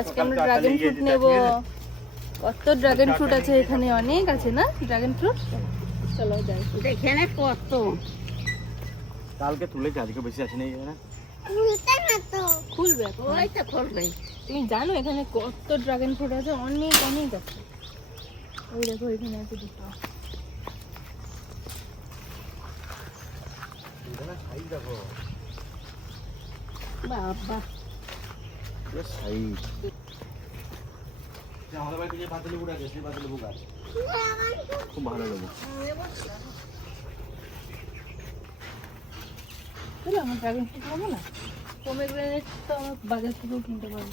আজকে আমরা dragon fruit নেব। কত ড্রাগন ফ্রুট আছে এখানে, অনেক আছে না ড্রাগন ফ্রুট। চলো যাই, এখানে কত কালকে তুলেছি, আজকে বেশি আছে না এখানে। খুলবে ওইটা খুলবে। তুমি জানো এখানে কত ড্রাগন ফ্রুট আছে, অনেক অনেক আছে। ওই দেখো এখানে আছে দুটো। বাবা আমাদের বাড়িতে যে পাতিলেবু আছে সেই পাতিলেবু গাছ খুব ভালো লাগে। আমার ড্রাগন ফ্রুট খাবো না, পমেগ্রেনেট তো আমার বাজার থেকেও কিনতে পারবো।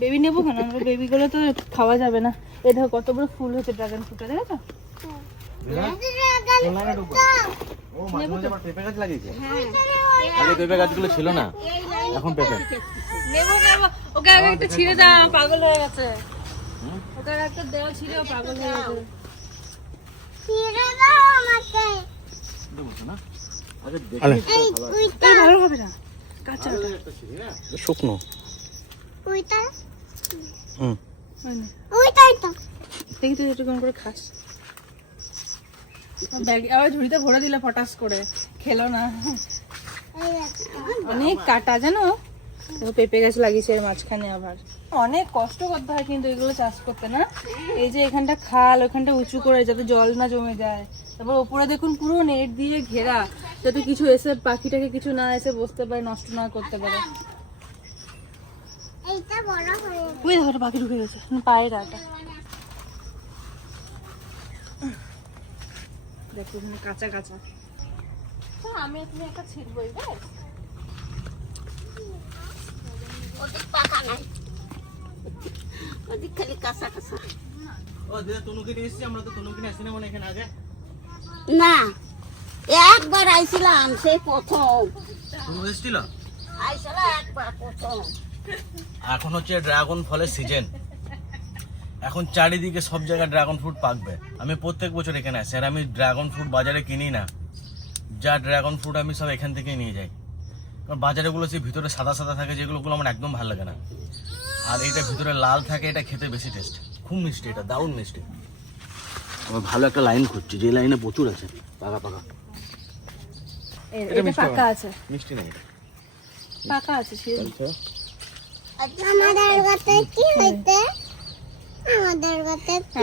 বেবি নেবো কেন, আমরা বেবি গুলো তো খাওয়া যাবে না। এই দেখো কত বড় ফুল হচ্ছে ড্রাগন ফ্রুটে, দেখেছো? পেঁপে গাছ লাগিয়েছে, আগে পেঁপে গাছগুলো ছিল না, এখন পেঁপে। নেবো নেবো, ওকে আগে একটা ছিঁড়ে দাও, পাগল হয়ে গেছে। ওকে একটা দেওয়া ছিঁড়ে, পাগল হয়ে গেছে। ছিঁড়ে দাও আমাকে। ভালো হবে না, কাঁচা শুকনো। ওইটা দেখি তুই একটু করে খাস। ব্যাগ আবার ঝুড়িতে ভরে দিলে ফটাস করে, খেলো না। অনেক কাটা জানো, পেঁপে গাছ লাগিয়েছে এর মাঝখানে। আবার অনেক কষ্ট করতে হয় কিন্তু এগুলো চাষ করতে না। এই যে এখানটা খাল, ওখানটা উঁচু করে যাতে জল না জমে যায়। তারপর ওপরে দেখুন পুরো নেট দিয়ে ঘেরা, যাতে কিছু এসে পাখিটাকে কিছু না এসে বসতে পারে, নষ্ট না করতে পারে। এইটা বড় হয়ে ওই দেখো একটা পাখি ঢুকে গেছে পায়ের আটা। দেখুন কাঁচা কাঁচা। আমি এখানে একটা ছিড়বই, বেশ ওদিক পাকা নাই, ওদিক খালি কাঁচা কাঁচা। ও দিদা তনুকে নিয়ে এসেছি আমরা, তো তনুকে নিয়ে আসি না মানে এখানে আগে। না একবার আইছিলাম সেই প্রথম, তনু এসেছিল, আইছিলাম একবার প্রথম। এখন হচ্ছে ড্রাগন ফলের সিজন, এখন চারিদিকে সব জায়গায় ড্রাগন ফ্রুট পাকবে। আমি প্রত্যেক বছর এখানে আসি, আর আমি ড্রাগন ফ্রুট বাজারে কিনি না, যা ড্রাগন ফ্রুট আমি সব এখান থেকেই নিয়ে যাই। কারণ বাজারেগুলো সেই ভিতরে সাদা সাদা থাকে, যেগুলো আমার একদম ভালো লাগে না। আর এটা ভিতরে লাল থাকে, এটা খেতে বেশি টেস্ট, খুব মিষ্টি, এটা দারুণ মিষ্টি। আমার ভালো একটা লাইন খুঁজছি, যে লাইনে প্রচুর আছে পাকা পাকা। এটা পাকা আছে, মিষ্টি না এটা, পাকা আছে। আমাদের গাছে কি হইতে?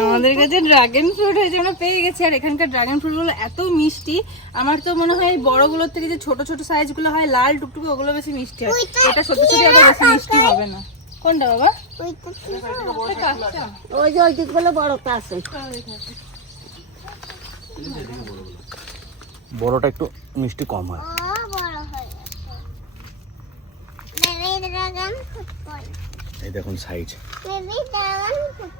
আমাদের কাছে ড্রাগন ফ্রুট হয়েছে, আমরা পেয়ে গেছি। আর এখানকার ড্রাগন ফ্রুট গুলো এত মিষ্টি, আমার তো মনে হয় বড়গুলোর থেকে যে ছোট ছোট সাইজ গুলো হয় লাল টুকটুকে, ওগুলো বেশি মিষ্টি হয়। এটা ছোট ছোট এত বেশি মিষ্টি হবে না। কোনটা বাবা? ওই যে ওই দিক বলে বড়টা আছে, বড়টা একটু মিষ্টি কম হয়। এই দেখুন সাইজ,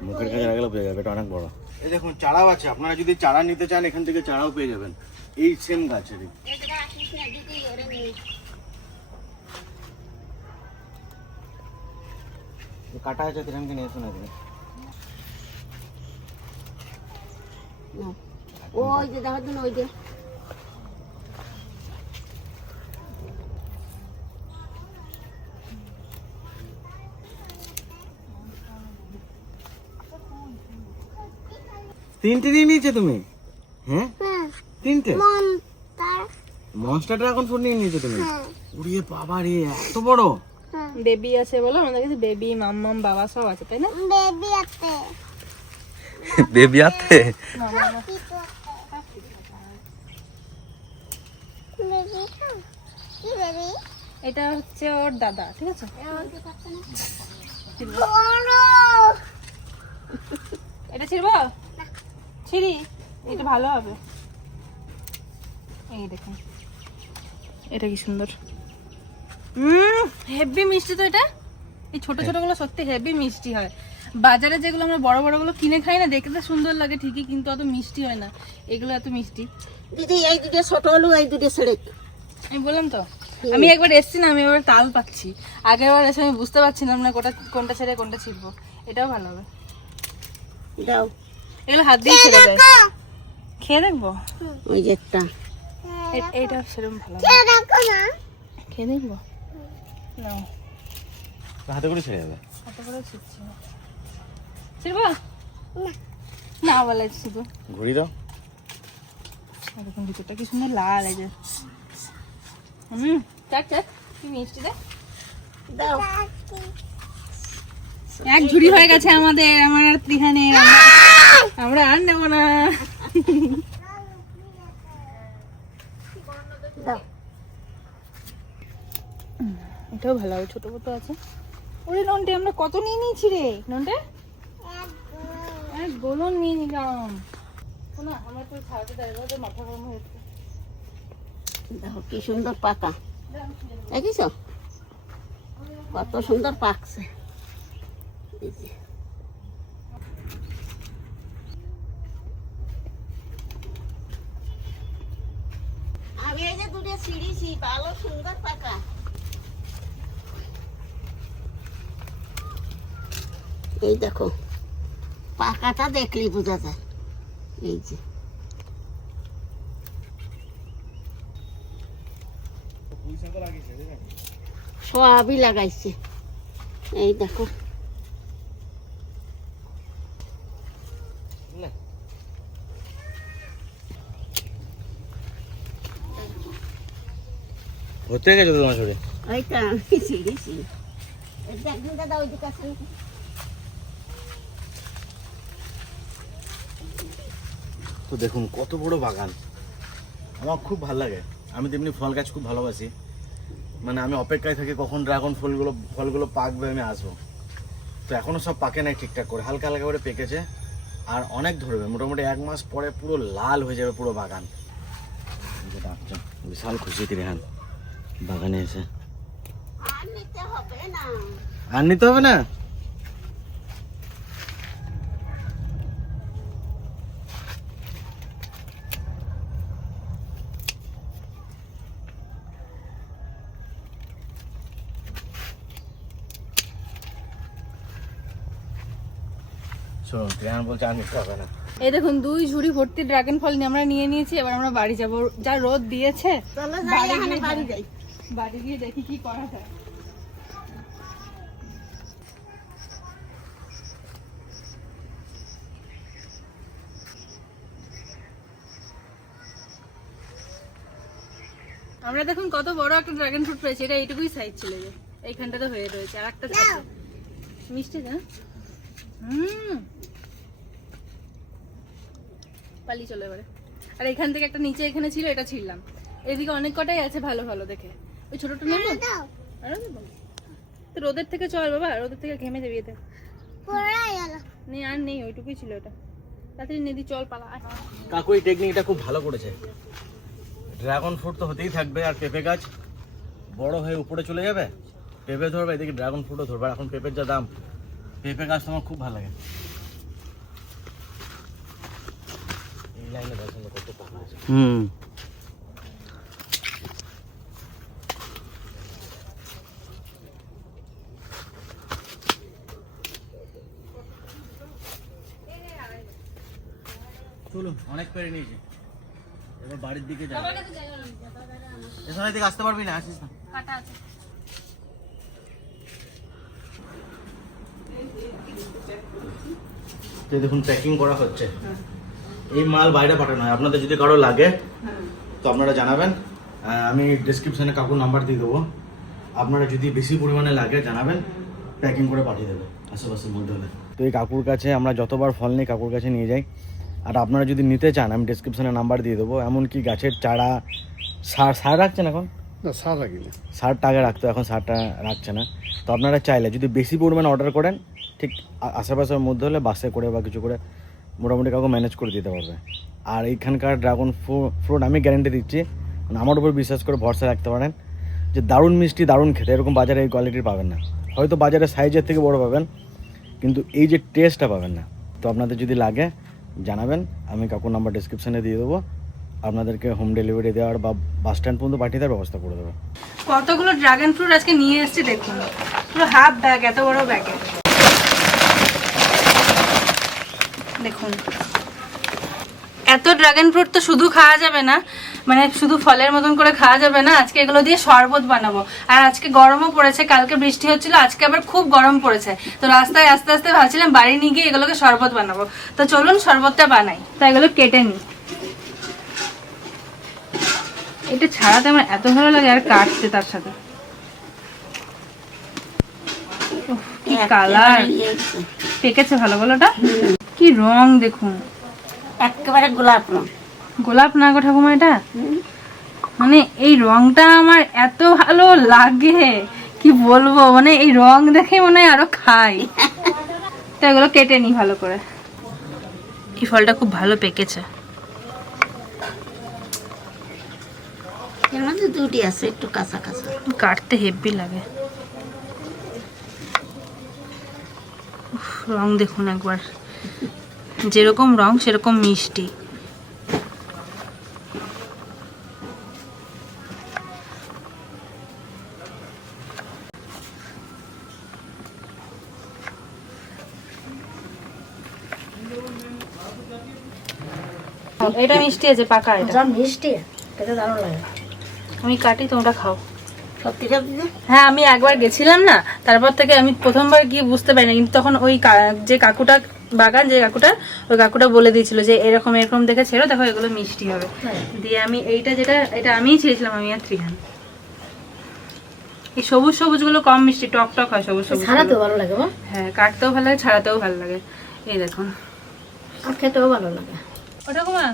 মুখের কাছে রাখলে পেয়ে যাবে, এটা অনেক বড়। এই দেখুন চারাও আছে, আপনারা যদি চারা নিতে চান এখান থেকে চারাও পেয়ে যাবেন, এই সেম গাছেরই। কাটা আছে, তিরানকে নিয়ে এসো না তুমি। ওই যে দেখো দিন, ওই যে তিনটে নিয়ে নিয়েছো তুমি? হ্যাঁ তিনটে মনস্টার ড্রাগন ফ্রুট নিয়ে নিয়েছো তুমি? ওরে বাবা রে, এত বড়! বেবি আছে বলো, আমাদের কাছে বেবি, মাম্মাম, বাবা সব আছে, তাই না? বেবি আছে, বেবি আছে। বেবি কি বেবি? এটা হচ্ছে ওর দাদা, ঠিক আছে? এটা ছিড়বো, ছিড়ি, এটা ভালো হবে। এই দেখুন এটা কি সুন্দর, হেভি মিষ্টি তো এটা। এই ছোট ছোট গুলো সত্যি হেভি মিষ্টি হয়। বাজারে যেগুলো আমরা বড় বড় গুলো কিনে খাই না, দেখতে সুন্দর লাগে ঠিকই, কিন্তু অত মিষ্টি হয় না। এগুলো এত মিষ্টি। দিদি এই দুটো ছোট হলু, এই দুটো ছেড়ে। আমি বললাম তো, আমি একবার এসছি না, আমি এবার তাল পাচ্ছি। আগের বার এসে আমি বুঝতে পারছিলাম না কোনটা ছেড়ে কোনটা ছিড়বো। এটাও ভালো হবে, দাও। এগুলো হাত দিয়ে ছেড়ে যায়। খেয়ে দেখবো, ওই যে একটা এইটা সেরকম ভালো হবে। দেখো না, খেয়ে দেখবো, নাও। হাতে করে ছেড়ে যাবে। হাতে করে ছিটছি ছিড়বো না বলে শুধু ঘুরি দাও। দেখুন ভিতরটা কি সুন্দর লাল এই যে চাক চাক কি মিষ্টি দে দাও এক ঝুড়ি হয়ে গেছে আমাদের আমার আর ত্রিহানের আমরা আর নেবো না দাও এটাও ভালো হবে ছোট মতো আছে ওরে নন্টে আমরা কত নিয়ে নিয়েছি রে নন্টে এক গোলন নিয়ে নিলাম শোনা আমার তো খাওয়াতে দেয় মাথা গরম হয়েছে দেখো কি সুন্দর পাকা দেখিস কত সুন্দর পাকছে এই যে। আমি এই যে দুটো ছিঁড়িছি ভালো সুন্দর পাকা এই দেখো পাকাটা দেখলি বোঝা যায় এই যে সবই লাগাইছে এই দেখো হতে গেছে তোমার ছোটে। ওইটা ছিঁড়িছি একদিন দাদা ওই দিকে আসেন তো দেখুন কত বড় বাগান, আমার খুব ভালো লাগে। আমি তেমনি ফল গাছ খুব ভালোবাসি, মানে আমি অপেক্ষায় থাকি কখন ড্রাগন ফলগুলো পাকবে, আমি আসবো। তো এখনো সব পাকে নাই ঠিকঠাক করে, হালকা হালকা করে পেকেছে আর অনেক ধরবে, মোটামুটি 1 মাস পরে পুরো লাল হয়ে যাবে পুরো বাগান। বিশাল খুশি রেহান বাগানে এসে। আর নিতে হবে না আর নিতে হবে না, শোনো রেহান বলছে আর নিতে হবে না। এই দেখুন 2 ঝুড়ি ভর্তি ড্রাগন ফল আমরা নিয়ে নিয়েছি, এবার আমরা বাড়ি যাব। যা রোদ দিয়েছে চলো যাই এখানে বাড়ি যাই বাড়ি গিয়ে দেখি কি করা যায়। আমরা দেখুন কত বড় একটা ড্রাগন ফ্রুট পেয়েছি, এটা এইটুকুই সাইজ ছিল, যে এইখানটাতে হয়ে রয়েছে, আর একটা মিষ্টি না পালি চলো এবারে। আর এখান থেকে একটা নিচে এখানে ছিল, এটা ছিললাম। এদিকে অনেক কটাই আছে ভালো ভালো দেখে, ওই ছোটটা নেবো আরো নেবো। তো রোদের থেকে চল বাবা, রোদের থেকে ঘেমে যাবি এতে। নেই আর নেই, ওইটুকুই ছিল এটা, তাড়াতাড়ি নেদি চল পালা। কাকু এই টেকনিকটা খুব ভালো করেছে। ড্রাগন ফ্রুট তো হতেই থাকবে, আর পেঁপে গাছ বড় হয়ে উপরে চলে যাবে, পেঁপে ধরবে, এদিকে ড্রাগন ফ্রুটও ধরবে। এখন পেঁপের যা দাম, পেঁপে গাছ তো আমার খুব ভালো লাগে। এই লাইনে দেখুন কত পাকা আছে। চলুন অনেক পেরে নিয়েছি, এবার বাড়ির দিকে যাবো। এসব দিকে আসতে পারবি না, আসিস না। কাটা আছে তো দেখুন প্যাকিং করা হচ্ছে, এই মাল বাইরে পাঠানো হয়। আপনাদের যদি কারো লাগে তো আপনারা জানাবেন, আমি ডেসক্রিপশনে কাকুর নাম্বার দিয়ে দেবো। আপনারা যদি বেশি পরিমাণে লাগে জানাবেন, প্যাকিং করে পাঠিয়ে দেবে আশেপাশের মধ্যে হলে। তো এই কাকুর কাছে আমরা যতবার ফল নিই কাকুর কাছে নিয়ে যাই। আর আপনারা যদি নিতে চান আমি ডেসক্রিপশনে নাম্বার দিয়ে দেবো। এমনকি গাছের চারা সার রাখছেন এখন? না সার রাখি না, সারটা আগে রাখতো, এখন সারটা রাখছে না। তো আপনারা চাইলে যদি বেশি পরিমাণে অর্ডার করেন, ঠিক আশেপাশের মধ্যে হলে বাসে করে বা কিছু করে মোটামুটি কাউকে ম্যানেজ করে দিতে পারবে। আর এইখানকার ড্রাগন ফ্রুট আমি গ্যারেন্টি দিচ্ছি, মানে আমার উপর বিশ্বাস করে ভরসা রাখতে পারেন যে দারুণ মিষ্টি, দারুণ খেতে। এরকম বাজারে এই কোয়ালিটির পাবেন না, হয়তো বাজারে সাইজের থেকে বড় পাবেন, কিন্তু এই যে টেস্টটা পাবেন না। তো আপনাদের যদি লাগে জানাবেন, আমি কাকুর নাম্বার ডেসক্রিপশনে দিয়ে দেবো। আপনাদেরকে হোম ডেলিভারি দেওয়ার বা বাস স্ট্যান্ড পর্যন্ত পাঠিয়ে দেওয়ার ব্যবস্থা করে দেবে। কতগুলো ড্রাগন ফ্রুট আজকে নিয়ে এসেছি দেখুন, পুরো হাফ ব্যাগ, এত বড় ব্যাগে দেখুন। এত ড্রাগন ফ্রুট তো শুধু খাওয়া যাবে না, মানে শুধু ফলের মতন করে খাওয়া যাবে না, আজকে এগুলো দিয়ে শরবত বানাবো। আর আজকে গরমও পড়েছে, কালকে বৃষ্টি হচ্ছিল, আজকে আবার খুব গরম পড়েছে। তো রাস্তায় আস্তে আস্তে ভাবছিলাম বাড়ি নিয়ে গিয়ে এগুলোকে শরবত বানাবো। তো চলুন শরবতটা বানাই। তো এগুলো কেটে নিই। এটা ছাড়াতে আমার এত ভালো লাগে, আর কাটতে তার সাথে। উফ, কি কালার, পেকেছে ভালো বলোটা। কি রং দেখুন, একেবারে গোলাপ রং। গোলাপ না গো ঠাকুমা, এটা মানে এই রংটা আমার এত ভালো লাগে কি বলবো, মানে এই রং দেখে মনে হয় আরো খাই। তো এগুলো কেটে নি ভালো করে। এই ফলটা খুব ভালো পেকেছে। এর মধ্যে দুটি আছে একটু কাঁচা কাঁচা। কাটতে হেভি লাগে। উফ, রং দেখুন একবার, যেরকম রং সেরকম মিষ্টি। এটা মিষ্টি আছে, পাকা। এটা মিষ্টি, খেতে দারুণ লাগে। আমি কাটি, তোমরা খাও। সত্যি সত্যি হ্যাঁ, আমি একবার গেছিলাম না, তারপর থেকে আমি প্রথমবার গিয়ে বুঝতে পারিনি, কিন্তু তখন ওই যে কাকুটা বাগান, যে কাকুটা, ওই কাকুটা বলে দিয়েছিল যে এরকম এরকম দেখে ছেড়ো, দেখো এগুলো মিষ্টি হবে। দিয়ে আমি এইটা, যেটা এটা আমিই ছেড়েছিলাম, আমি আর ত্রিহান। এই সবুজ সবুজ গুলো কম মিষ্টি, টক টক হয় সবুজ সবুজ। ছাড়াতেও ভালো লাগে। হ্যাঁ, কাটতেও ভালো লাগে, ছাড়াতেও ভালো লাগে। এই দেখুন, আর খেতেও ভালো লাগে। ওটা কুমা,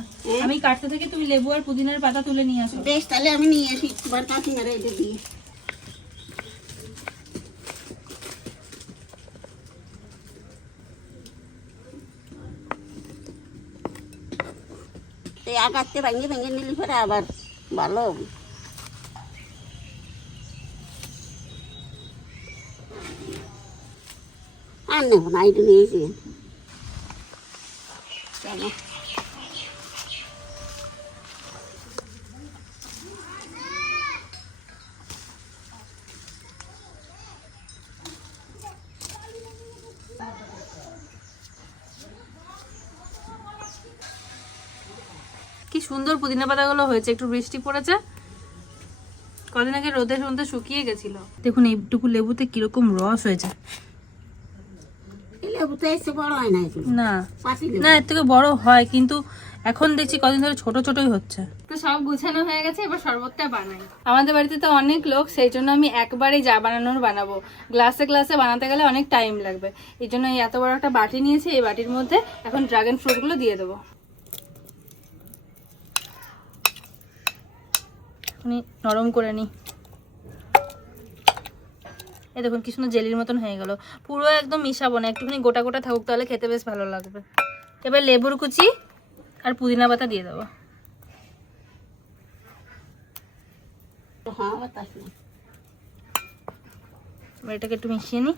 আমি কাটতে থেকে তুমি লেবু আর পুদিনার পাতা তুলে নিয়ে আসো। বেশ, তাহলে আমি নিয়ে আসি একবার কাকিমারা এটা দিয়ে। এই আগাতে ভেঙে ভেঙে নিলি পরে আবার ভালো হবে। আর নেব না, এটা নিয়েছি। চলো, কি সুন্দর পুদিনা পাতাগুলো হয়েছে, একটু বৃষ্টি পড়েছে, কদিন আগে রোদের মধ্যে শুকিয়ে গেছিল। দেখুন এইটুকু লেবুতে কিরকম রস হয়েছে। এই লেবুটা এসে বড় হয় না এগুলো। না পাতি লেবু। না, এর থেকে বড় হয়, কিন্তু এখন দেখছি কদিন ধরে ছোট ছোটই হচ্ছে। তো সব গুছানো হয়ে গেছে, এবার শরবতটা বানাই। আমাদের বাড়িতে তো অনেক লোক, সেই জন্য আমি একবারেই যা বানানোর বানাবো। গ্লাসে গ্লাসে বানাতে গেলে অনেক টাইম লাগবে, এই জন্য এই এত বড় একটা বাটি নিয়েছি। এই বাটির মধ্যে এখন ড্রাগন ফ্রুটগুলো দিয়ে দেবো। নরম করে নি। এই দেখুন কি সুন্দর জেলির মতন হয়ে গেল। পুরো একদম মিশাবো না, একটুখানি গোটা গোটা থাকুক, তাহলে খেতে বেশ ভালো লাগবে। এবার লেবুর কুচি আর পুদিনা পাতা দিয়ে দেবো। হ্যাঁ, বাতাস না। এবার এটাকে একটু মিশিয়ে নিই।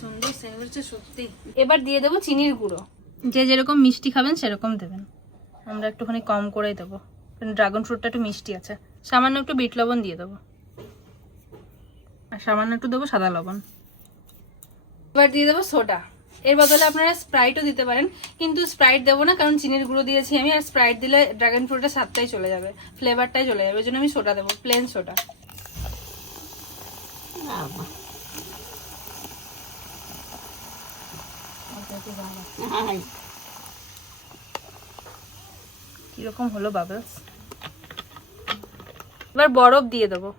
সুন্দর সেন্ট হচ্ছে সত্যি। এবার দিয়ে দেবো চিনির গুঁড়ো। যে যেরকম মিষ্টি খাবেন সেরকম দেবেন, আমরা একটুখানি কম করেই দেবো, কারণ ড্রাগন ফ্রুটটা একটু মিষ্টি আছে। সামান্য একটু বিট লবণ দিয়ে দেবো, আর সামান্য একটু দেবো সাদা লবণ। এবার দিয়ে দেবো সোডা। এর বদলে আপনারা স্প্রাইটও দিতে পারেন, কিন্তু স্প্রাইট দেবো না, কারণ চিনির গুঁড়ো দিয়েছি আমি, আর স্প্রাইট দিলে ড্রাগন ফ্রুটের স্বাদটাই চলে যাবে, ফ্লেভারটাই চলে যাবে। ওই জন্য আমি সোডা দেবো, প্লেন সোডা। কিরকম হলো বাবলস। এবার বরফ দিয়ে দেবো।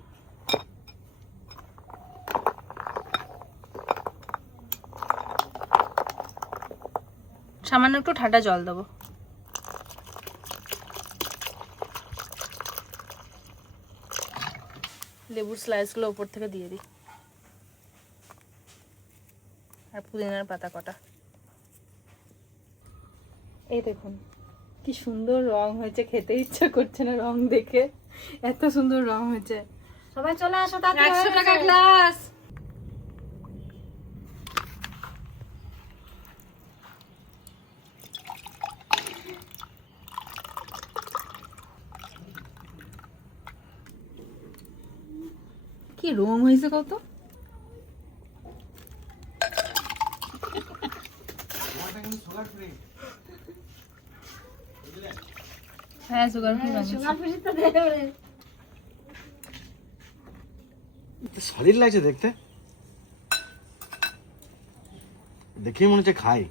সামান্য একটু ঠান্ডা জল দেবো। লেবুর স্লাইসগুলো উপর থেকে দিয়ে দিই, আর পুদিনার পাতা কটা। এই দেখুন কি সুন্দর রং হয়েছে, খেতে ইচ্ছা করছে না রং দেখে, এত সুন্দর রং হয়েছে। সবাই চলে আসো, 100 টাকা গ্লাস। কি রং হয়েছে কত। হ্যাঁ সুগার ফ্রি বানিয়েছি। শরীর লাগছে দেখতে, দেখেই মনে হচ্ছে খাই।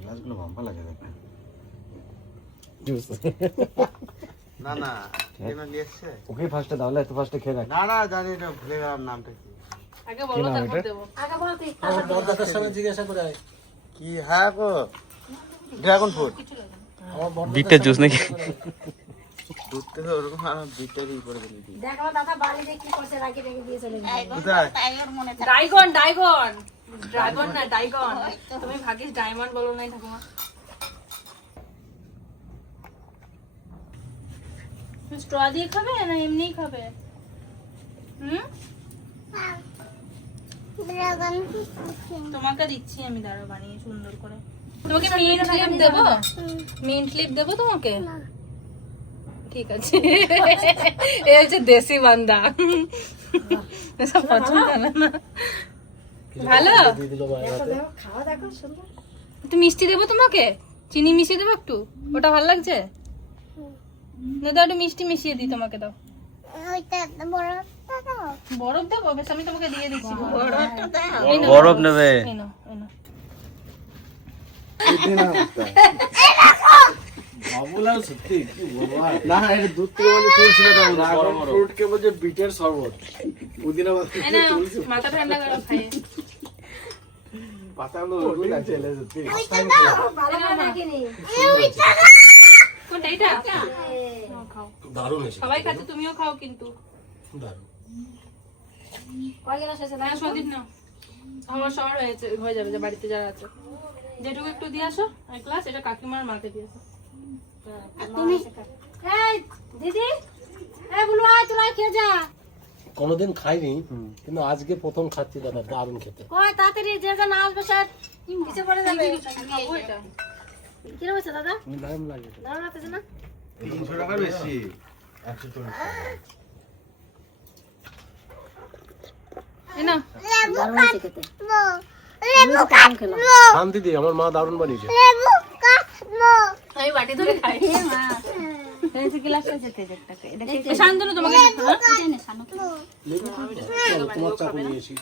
গ্লাসগুলো ভাম্পা লাগে দেখতে। না না কেন নিয়ে এসছে? ওকে ফার্স্টে দাও, এত ফার্স্টে খেয়ে রাখ। না না জানি না, ভুলে গেলাম নামটা কি। আগে বলো তারপর দেবো। কি হ্যাঁ গো, ড্রাগন ফ্রুট। বিটের জুস নাকি? দুধ থেকে ওরকম আর বিটের ই করে দিলি। দেখো দাদা বাড়িতে কি করছে, রাখি রেখে দিয়ে চলে গেছে। কোথায়? তাই ওর মনে থাকে। ডাইগন ডাইগন ড্রাগন না ডাইগন, তুমি ভাগিস ডায়মন্ড বলো নাই ঠাকুমা। স্ট্র দিয়ে খাবে না এমনিই খাবে? ড্রাগন তোমাকে দিচ্ছি আমি, দাঁড়া বানিয়ে সুন্দর করে। তোমাকে মিন্ট ক্লিপ দেবো? মিন্ট ক্লিপ দেবো তোমাকে? ঠিক আছে। এ হচ্ছে দেশি বান্দা, এসব পছন্দ না। ভালো খাওয়া দেখো সুন্দর। একটু মিষ্টি দেবো তোমাকে, চিনি মিশিয়ে দেবো একটু, ওটা ভালো লাগছে না? দাও একটু মিষ্টি মিশিয়ে দিই তোমাকে, দাও। ওইটা বড়টা দাও। বরফ দেবো? বেশ আমি তোমাকে দিয়ে দিচ্ছি। বরফ নেবে? এই নাও, এই নাও। বাবুলাল সত্যি কি বলবো আর। না এটা দুধ থেকে বলে তুলছিল তো ড্রাগন ফ্রুট কে বলছে বিটের শরবত, পুদিনা এই নাও, মাথা ঠান্ডা করো খাইয়ে। পাতাগুলো ওগুলো আছে সত্যি। ভালো করে রাখিনি। কোনটা এটা? নাও, খাও। দারুণ হয়েছে, সবাই খাচ্ছে, তুমিও খাও কিন্তু। দারুণ। কয় গেলা শেষে না সদিন না, আমার সবার হয়ে যাবে যে বাড়িতে যারা আছে। যেটুকু একটু দিয়ে আসো এক গ্লাস, এটা কাকিমার মাকে দিয়ে আসো। তুমি এই দিদি, এই বলু আয় তোরা খেয়ে যা। কোনোদিন খাইনি কিন্তু আজকে প্রথম খাচ্ছি দাদা, দারুণ খেতে। কয় তাড়াতাড়ি যে যা না আসবে স্যার নিচে পড়ে যাবে। খাবো এটা। কিরম হচ্ছে দাদা? দারুণ লাগে। দারুণ লাগতেছে না? 300 টাকা বেশি। 140। এই নাও। দারুণ হচ্ছে খেতে। লেবু কাটবো। খান দিদি, আমার মা দারুণ বানিয়েছে। লেবু কাটবো। আমি বাটি ধরে খাই। শান্তনু তোমাকে তোমার চাকু নিয়েছি।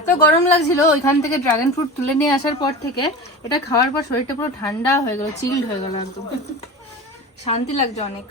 এত গরম লাগছিল, ওইখান থেকে ড্রাগন ফ্রুট তুলে নিয়ে আসার পর থেকে এটা খাওয়ার পর শরীরটা পুরো ঠান্ডা হয়ে গেল, চিল্ড হয়ে গেল একদম। শান্তি লাগছে অনেক।